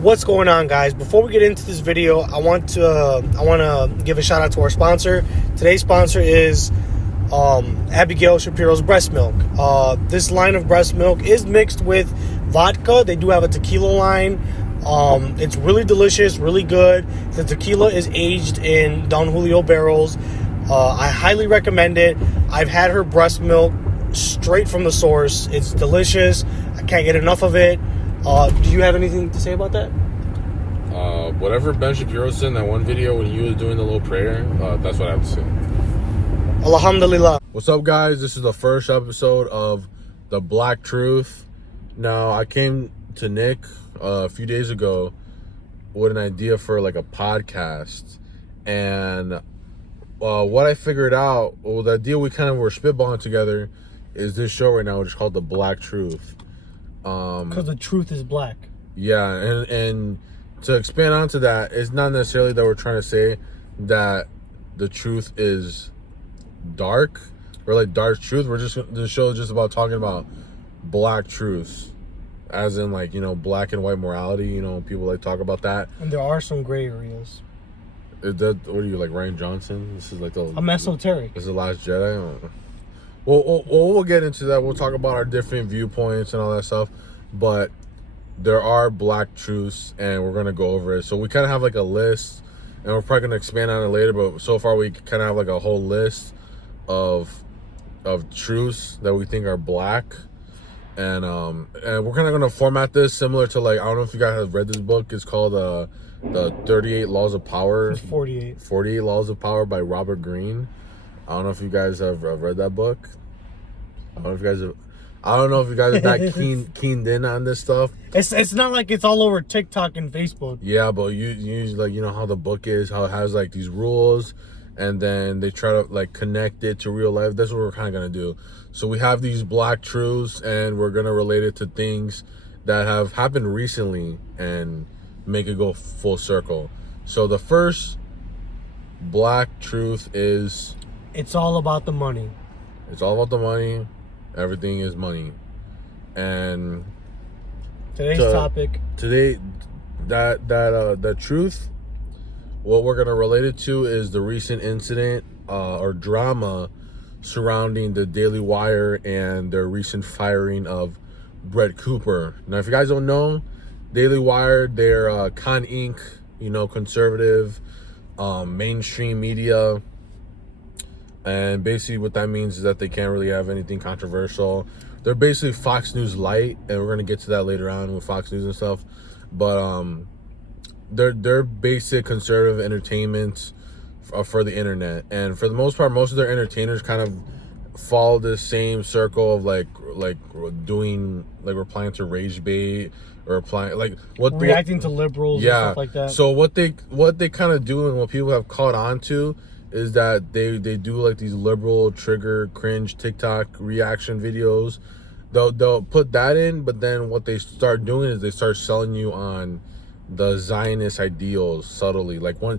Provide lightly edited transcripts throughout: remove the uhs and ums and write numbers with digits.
What's going on, guys? Before we get into this video, I want to give a shout out to our sponsor. Today's sponsor is Abigail Shapiro's breast milk. This line of breast milk is mixed with vodka. They do have a tequila line. It's really delicious, really good. The tequila is aged in Don Julio barrels. I highly recommend it. I've had her breast milk straight from the source. It's delicious. I can't get enough of it. Do you have anything to say about that? Whatever Ben Shapiro said in that one video when he was doing the little prayer, that's what I have to say. Alhamdulillah. What's up, guys? This is the first episode of The Black Truth. Now, I came to Nick a few days ago with an idea for like a podcast. And what I figured out, the idea we kind of were spitballing together is this show right now, which is called The Black Truth. Because the truth is black. Yeah, and to expand onto that, it's not necessarily that we're trying to say that the truth is dark or like dark truth. The show is just about talking about black truths, as in like, you know, black and white morality. You know, people like talk about that. And there are some gray areas. What are you, like Ryan Johnson? This is like I'm esoteric. This is the Last Jedi. We'll get into that. We'll talk about our different viewpoints and all that stuff. But there are black truths, and we're going to go over it. So we kind of have like a list, and we're probably going to expand on it later. But so far, we kind of have like a whole list of truths that we think are black. And we're kind of going to format this similar to, like, I don't know if you guys have read this book. It's called the 38 Laws of Power. It's 48. 48 Laws of Power by Robert Greene. I don't know if you guys have read that book. I don't know if you guys are that keened in on this stuff. It's not like it's all over TikTok and Facebook. Yeah, but you like, you know how the book is, how it has like these rules, and then they try to like connect it to real life. That's what we're kind of gonna do. So we have these black truths, and we're gonna relate it to things that have happened recently and make it go full circle. So the first black truth is, it's all about the money. It's all about the money. Everything is money. And today's topic. Today, that truth, what we're gonna relate it to is the recent incident or drama surrounding the Daily Wire and their recent firing of Brett Cooper. Now, if you guys don't know, Daily Wire, they're Con Inc., you know, conservative, mainstream media. And basically what that means is that they can't really have anything controversial. They're basically Fox News light, and we're going to get to that later on with Fox News and stuff. But they're basic conservative entertainment for the internet. And for the most part, most of their entertainers kind of follow the same circle of like doing, like, replying to rage bait or replying, like reacting to liberals, yeah, and stuff like that. So what they kind of do, and what people have caught on to, is that they do like these liberal trigger cringe TikTok reaction videos. They'll put that in, but then what they start doing is they start selling you on the Zionist ideals subtly. Like one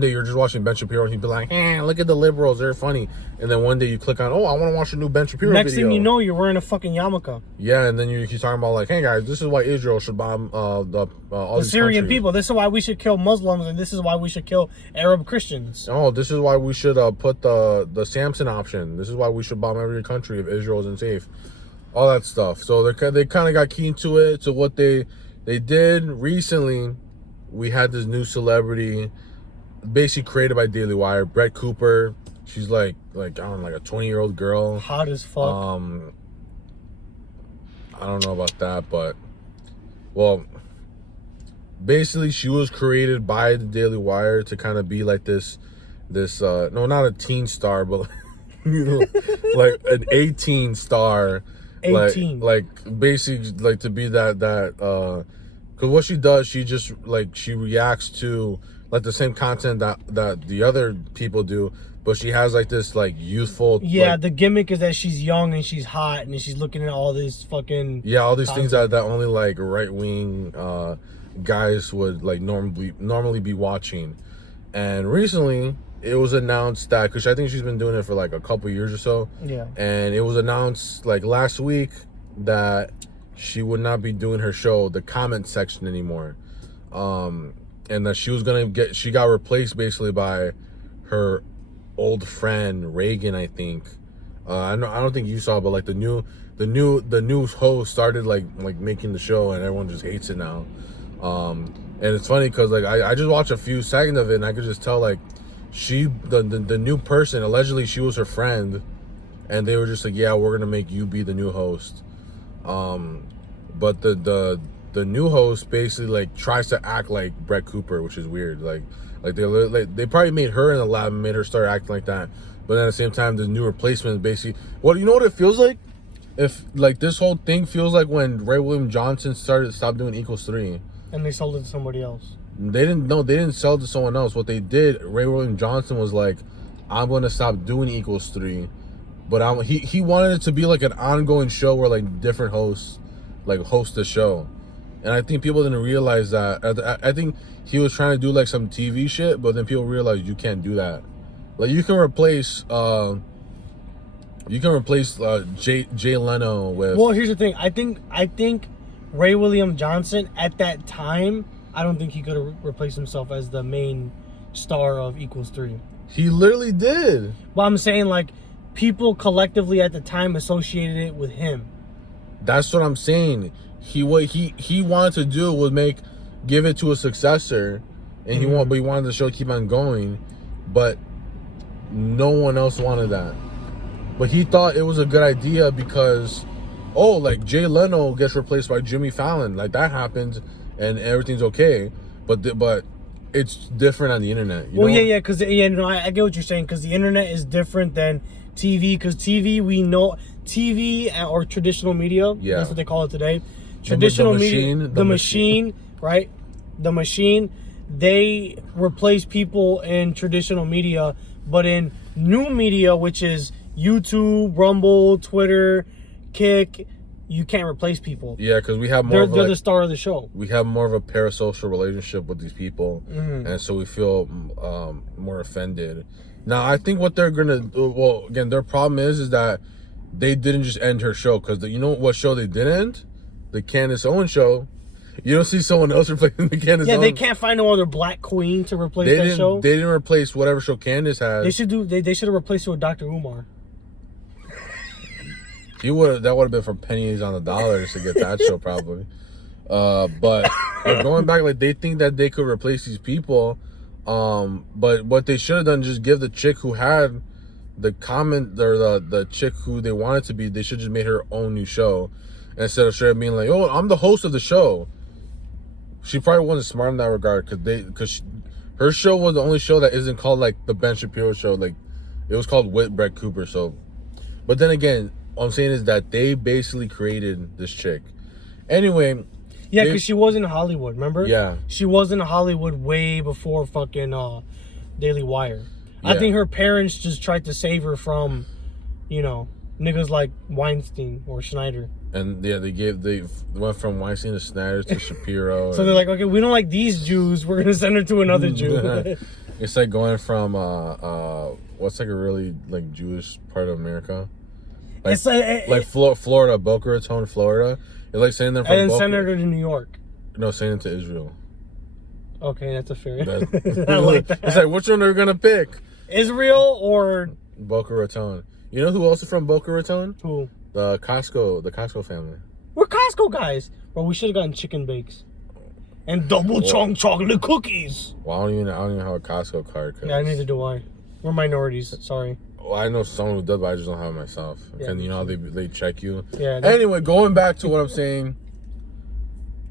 day you're just watching Ben Shapiro, and he'd be like, look at the liberals, they're funny. And then one day you click on, I want to watch a new Ben Shapiro Next video. thing you know, you're wearing a fucking yarmulke. Yeah, and then he's talking about like, hey guys, this is why Israel should bomb all the these Syrian countries. people. This is why we should kill Muslims, and this is why we should kill Arab Christians. Oh, this is why we should put the Samson option. This is why we should bomb every country if Israel isn't safe. All that stuff. So they kind of got keen to it. So what they did recently, we had this new celebrity, basically created by Daily Wire, Brett Cooper. She's like I don't know, like a 20-year-old girl. Hot as fuck. I don't know about that, but well, basically she was created by the Daily Wire to kind of be like this no, not a teen star, but you know, like an 18 star. 18. Like basically like to be that because what she does, she just like, she reacts to like the same content that the other people do, but she has like this like youthful, yeah, like, the gimmick is that she's young and she's hot and she's looking at all this fucking, yeah, all these content. things that only like right-wing guys would like normally be watching. And recently it was announced that, because I think she's been doing it for like a couple years or so, yeah, and it was announced like last week that she would not be doing her show, The Comment Section, anymore. and that she got replaced basically by her old friend Reagan, I think. I don't think you saw, but like the new host started like making the show, and everyone just hates it now. And it's funny because like I just watched a few seconds of it, and I could just tell like the new person, allegedly she was her friend, and they were just like, yeah, we're gonna make you be the new host. But the new host basically like tries to act like Brett Cooper, which is weird. Like they probably made her in the lab and made her start acting like that. But then at the same time, the new replacement basically, you know what it feels like? If like this whole thing feels like when Ray William Johnson stopped doing Equals 3. And they sold it to somebody else. They didn't sell it to someone else. What they did, Ray William Johnson was like, I'm gonna stop doing Equals 3. But he wanted it to be like an ongoing show where like different hosts like host the show. And I think people didn't realize that. I think he was trying to do like some TV shit, but then people realized you can't do that. Like you can replace Jay Leno with. Well, here's the thing. I think Ray William Johnson at that time, I don't think he could have replaced himself as the main star of Equals 3. He literally did. But I'm saying like people collectively at the time associated it with him. That's what I'm saying. What he wanted to do was give it to a successor, and he wanted the show to keep on going, but no one else wanted that. But he thought it was a good idea because, like Jay Leno gets replaced by Jimmy Fallon, like that happens, and everything's okay. But it's different on the internet. You know? Yeah, because I get what you're saying, because the internet is different than TV. Because TV, we know TV or traditional media. Yeah, that's what they call it today. Traditional media, the machine, right? The machine. They replace people in traditional media, but in new media, which is YouTube, Rumble, Twitter, Kick, you can't replace people. Yeah, because we have more. They're the star of the show. We have more of a parasocial relationship with these people, and so we feel more offended. Now, I think what they're gonna do, well, again, their problem is that they didn't just end her show, because you know what show they did end? The Candace Owens show. You don't see someone else replacing the Candace Owens. Yeah, they can't find no other black queen to replace that show. They didn't replace whatever show Candace has. They should have replaced it with Dr. Umar. That would have been for pennies on the dollars to get that show probably. But going back, like they think that they could replace these people. But what they should have done, just give the chick who had the comment, or the chick who they wanted to be, they should just made her own new show instead of straight being like, oh, I'm the host of the show. She probably wasn't smart in that regard, because her show was the only show that isn't called like the Ben Shapiro show. Like it was called With Brett Cooper. So, but then again, what I'm saying is that they basically created this chick. Anyway. Yeah, because she was in Hollywood, remember? Yeah. She was in Hollywood way before fucking Daily Wire. Yeah. I think her parents just tried to save her from, niggas like Weinstein or Schneider. And yeah, they went from Weinstein to Schneider to Shapiro. So they're like, okay, we don't like these Jews, we're gonna send her to another Jew. It's like going from what's like a really like Jewish part of America? Like, it's like Florida, Boca Raton, Florida. It's like sending them from and then send her to New York. No, sending them to Israel. Okay, that's a fair. I like that. It's like, which one are we gonna pick? Israel or Boca Raton? You know who else is from Boca Raton? Who? The Costco family. We're Costco guys. Bro, we should have gotten chicken bakes. And double chunk chocolate cookies. Well, I don't even have a Costco card. Yeah, neither do I. We're minorities. Sorry. Well, I know someone who does, but I just don't have it myself. Yeah, and you know how they check you. Yeah. Anyway, going back to what I'm saying,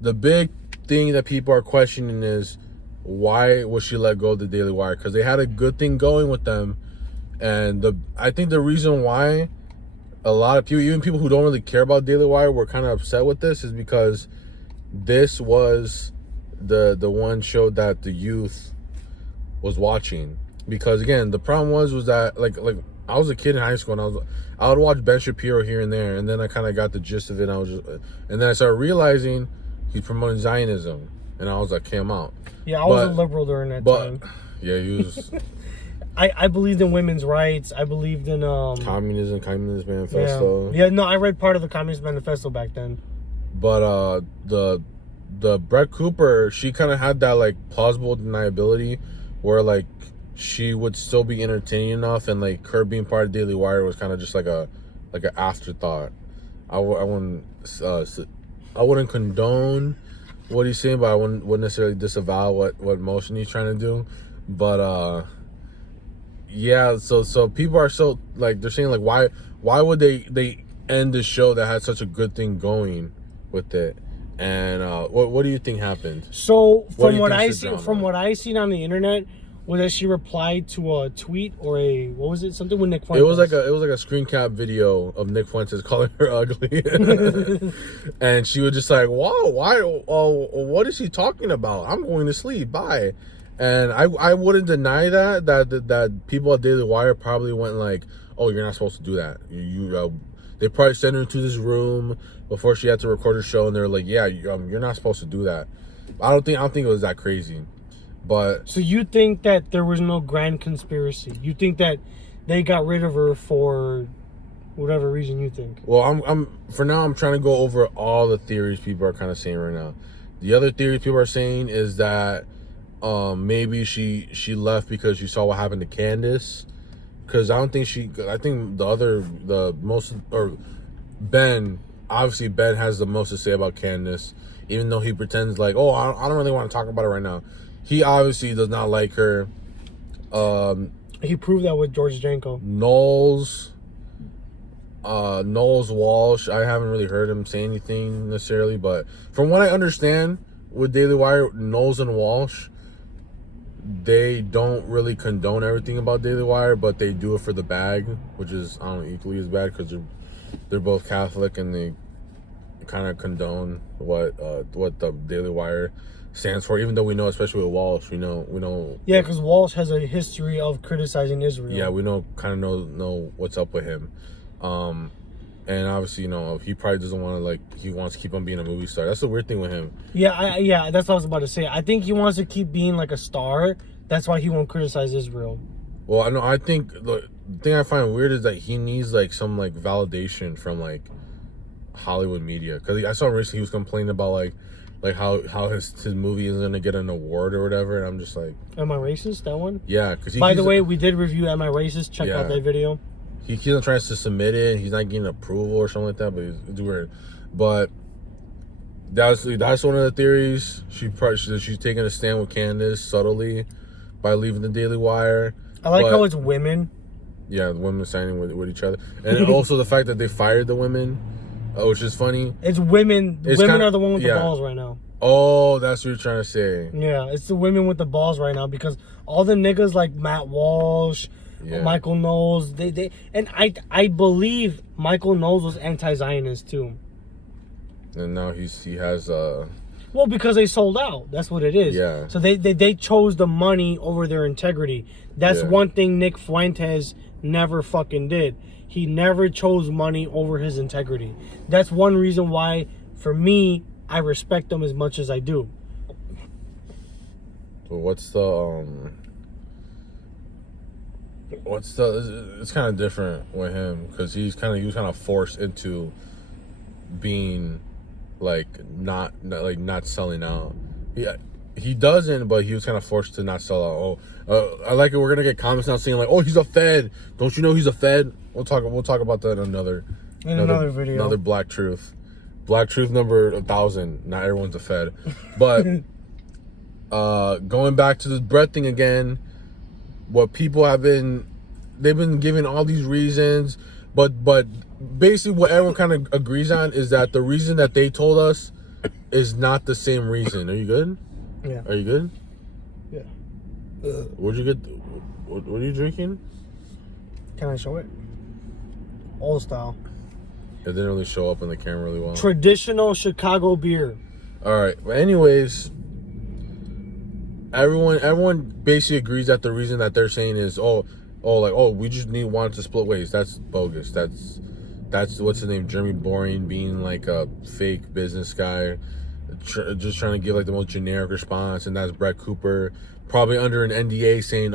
the big thing that people are questioning is why was she let go of the Daily Wire? Because they had a good thing going with them, and I think the reason why a lot of people, even people who don't really care about Daily Wire, were kind of upset with this is because this was the one show that the youth was watching. Because again, the problem was that like I was a kid in high school, and I would watch Ben Shapiro here and there, and then I kind of got the gist of it. And then I started realizing he's promoting Zionism, and I was like, okay, I'm out. Yeah, I was a liberal during that time. Yeah, he was. I believed in women's rights. I believed in Communist Manifesto. Yeah, no, I read part of the Communist Manifesto back then. But the Brett Cooper, she kind of had that like plausible deniability where like she would still be entertaining enough, and like her being part of Daily Wire was kind of just like an afterthought. I wouldn't condone what he's saying, but I wouldn't necessarily disavow what motion he's trying to do. But yeah, so people are so like, they're saying like, why would they end the show that had such a good thing going with it? And what do you think happened? So from what I seen on the internet was that she replied to a tweet or what was it, something with Nick Fuentes. It was like a screen cap video of Nick Fuentes calling her ugly, and she was just like, "Whoa, why? Oh, what is he talking about? I'm going to sleep. Bye." And I wouldn't deny that people at Daily Wire probably went like, "Oh, you're not supposed to do that." They probably sent her into this room before she had to record her show, and they're like, "Yeah, you're not supposed to do that." I don't think it was that crazy, but so you think that there was no grand conspiracy? You think that they got rid of her for whatever reason you think? Well, I'm for now I'm trying to go over all the theories people are kind of saying right now. The other theory people are saying is that maybe she left because she saw what happened to Candace. Because I think Ben, obviously Ben has the most to say about Candace, even though he pretends like, oh, I don't really want to talk about it right now. He obviously does not like her. He proved that with George Janko. Knowles Walsh, I haven't really heard him say anything necessarily, but from what I understand with Daily Wire, Knowles and Walsh, they don't really condone everything about Daily Wire, but they do it for the bag, which is, I don't know, equally as bad, because they're both Catholic and they kind of condone what the Daily Wire stands for. Even though we know, especially with Walsh, we know. Yeah, because Walsh has a history of criticizing Israel. Yeah, we know what's up with him, and obviously, he probably doesn't want to, like, he wants to keep on being a movie star. That's the weird thing with him. Yeah, that's what I was about to say. I think he wants to keep being like a star. That's why he won't criticize Israel. Well, I think the thing I find weird is that he needs like some like validation from like Hollywood media. Because I saw recently he was complaining about like how his movie is gonna get an award or whatever, and I'm just like, Am I Racist? That one? Yeah, because by the way, we did review Am I Racist? Check out that video. He keeps trying to submit it. He's not getting approval or something like that, but it's weird. But that's one of the theories. She's taking a stand with Candace subtly by leaving the Daily Wire. I like how it's women. Yeah, the women signing with each other, and also the fact that they fired the women, which is funny. It's women. Women are the one with the balls right now. Oh, that's what you're trying to say. Yeah, it's the women with the balls right now, because all the niggas like Matt Walsh, Michael Knowles, and I believe Michael Knowles was anti-Zionist too. And now he has well, because they sold out. That's what it is. Yeah. So they chose the money over their integrity. That's one thing Nick Fuentes never fucking did. He never chose money over his integrity. That's one reason why, for me, I respect him as much as I do. So it's kind of different with him, because he was kind of forced into being like not selling out. He doesn't, but he was kind of forced to not sell out. I like it. We're gonna get comments now saying like, "Oh, he's a Fed. Don't you know he's a Fed?" We'll talk about that in another video. Another Black Truth. Black Truth number 1,000. Not everyone's a Fed, but going back to the Brett thing again. What people they've been giving all these reasons, but basically what everyone kind of agrees on is that the reason that they told us is not the same reason. Are you good? Yeah. Are you good? Yeah. Where'd you get? What are you drinking? Can I show it? Old style. It didn't really show up in the camera really well. Traditional Chicago beer. All right. But anyways, everyone basically agrees that the reason that they're saying is we just wanted to split ways. That's bogus. That's what's his name, Jeremy Boring, being like a fake business guy, just trying to give like the most generic response. And that's Brett Cooper, probably under an NDA, saying,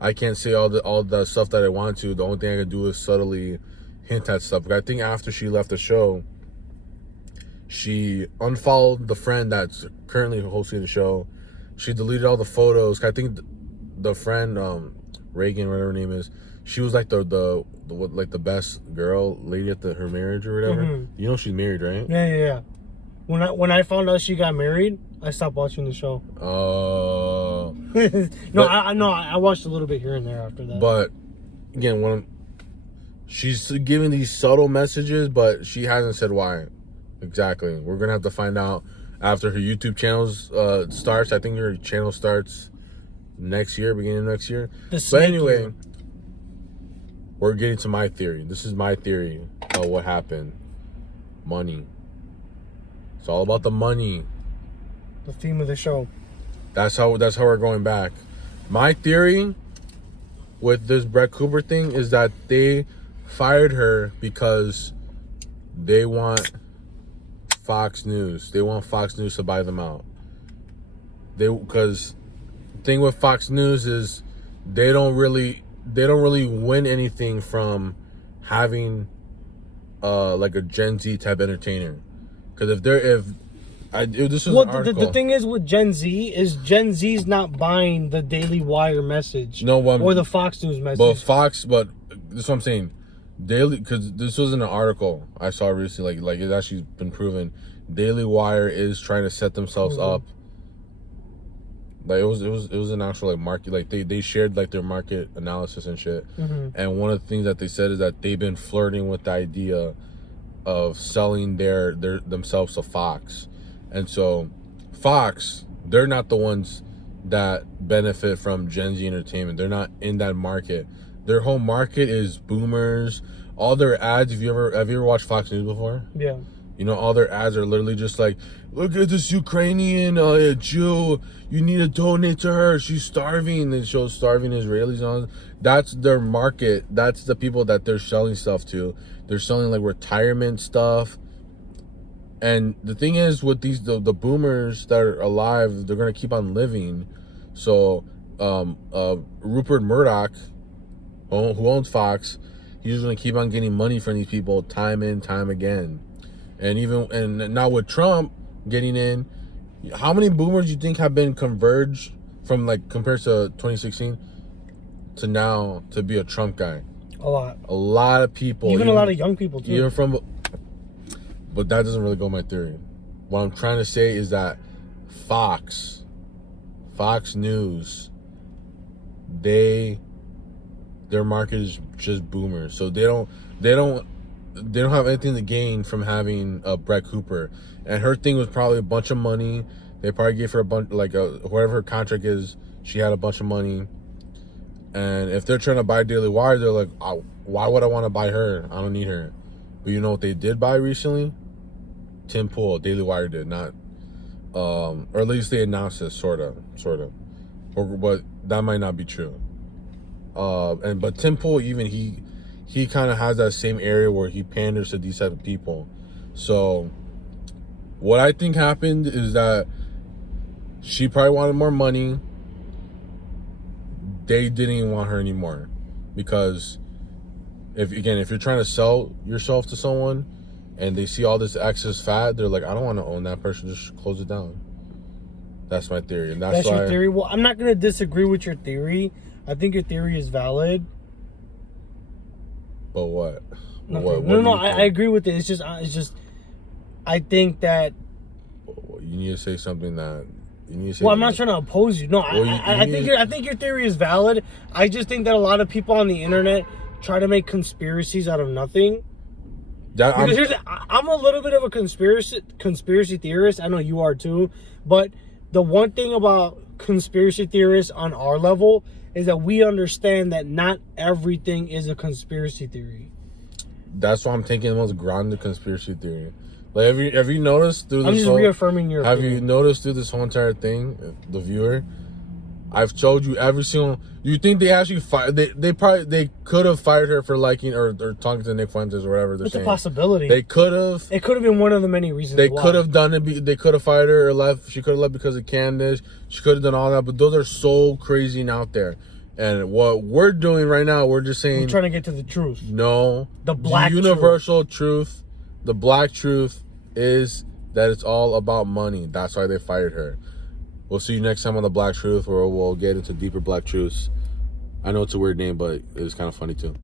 I can't say all the stuff that I want to. The only thing I can do is subtly hint at stuff. But I think after she left the show, She unfollowed the friend that's currently hosting the show. She deleted all the photos. I think the friend Reagan, whatever her name is, she was like the like the best girl lady at her marriage or whatever. Mm-hmm. You know she's married, right? Yeah. When I found out she got married, I stopped watching the show. Oh. I watched a little bit here and there after that. But again, she's giving these subtle messages, but she hasn't said why exactly. We're gonna have to find out after her YouTube channels starts. I think her channel starts next year, beginning of next year. But anyway, we're getting to my theory. This is my theory of what happened. Money. It's all about the money. The theme of the show. That's how we're going back. My theory with this Brett Cooper thing is that they fired her because they want Fox News. They want Fox News to buy them out. Because the thing with Fox News is they don't really win anything from having like a Gen Z type entertainer. Because this was an article. The thing is with Gen Z's not buying the Daily Wire message or the Fox News message. But this is what I'm saying. Because this was in an article I saw recently, like it's actually been proven. Daily Wire is trying to set themselves up. Like it was an actual like market, like they shared like their market analysis and shit. And one of the things that they said is that they've been flirting with the idea of selling their themselves to Fox. And so Fox, they're not the ones that benefit from Gen Z entertainment. They're not in that market. Their whole market is boomers. All their ads, have you ever watched Fox News before? Yeah. You know, all their ads are literally just like, look at this Ukrainian Jew. You need to donate to her. She's starving. It shows starving Israelis on. That's their market. That's the people that they're selling stuff to. They're selling like retirement stuff. And the thing is with these the boomers that are alive, they're gonna keep on living. So Rupert Murdoch, who owns Fox, he's gonna keep on getting money from these people time and time again. And now with Trump getting in, how many boomers do you think have been converged from like compared to 2016 to now to be a Trump guy? A lot of people, even a lot of young people too. But that doesn't really go with my theory. What I'm trying to say is that Fox News, their market is just boomers, so they don't have anything to gain from having Brett Cooper. And her thing was probably a bunch of money. They probably gave her a bunch, like whatever her contract is, she had a bunch of money. And if they're trying to buy Daily Wire, they're like, oh, why would I want to buy her? I don't need her. But you know what they did buy recently? Tim Pool. Daily Wire did not, or at least they announced it, sort of. But that might not be true. But Tim Pool, even he kind of has that same area where he panders to these type of people. So what I think happened is that she probably wanted more money. They didn't even want her anymore, because if you're trying to sell yourself to someone and they see all this excess fat, they're like, I don't want to own that person, just close it down. That's my theory. And that's why your theory. Well, I'm not going to disagree with your theory. I think your theory is valid. But what? No, I agree with it. It's just I think that you need to say something that you need to say. Well, I'm not trying to oppose you. No, I think your theory is valid. I just think that a lot of people on the internet try to make conspiracies out of nothing. I'm a little bit of a conspiracy theorist. I know you are too. But the one thing about conspiracy theorists on our level is that we understand that not everything is a conspiracy theory. That's why I'm taking the most grounded conspiracy theory. Like, have you noticed through this? I'm just reaffirming your opinion. Have you noticed through this whole entire thing, the viewer? I've told you every single. You think they actually fired? They could have fired her for liking or talking to Nick Fuentes or whatever. It's a possibility. They could have. It could have been one of the many reasons. They could have done it. They could have fired her or left. She could have left because of Candace. She could have done all that. But those are so crazy and out there. And what we're doing right now, we're just saying. We're trying to get to the truth. No. The black universal truth. The black truth is that it's all about money. That's why they fired her. We'll see you next time on The Black Truth, where we'll get into deeper Black truths. I know it's a weird name, but it's kind of funny too.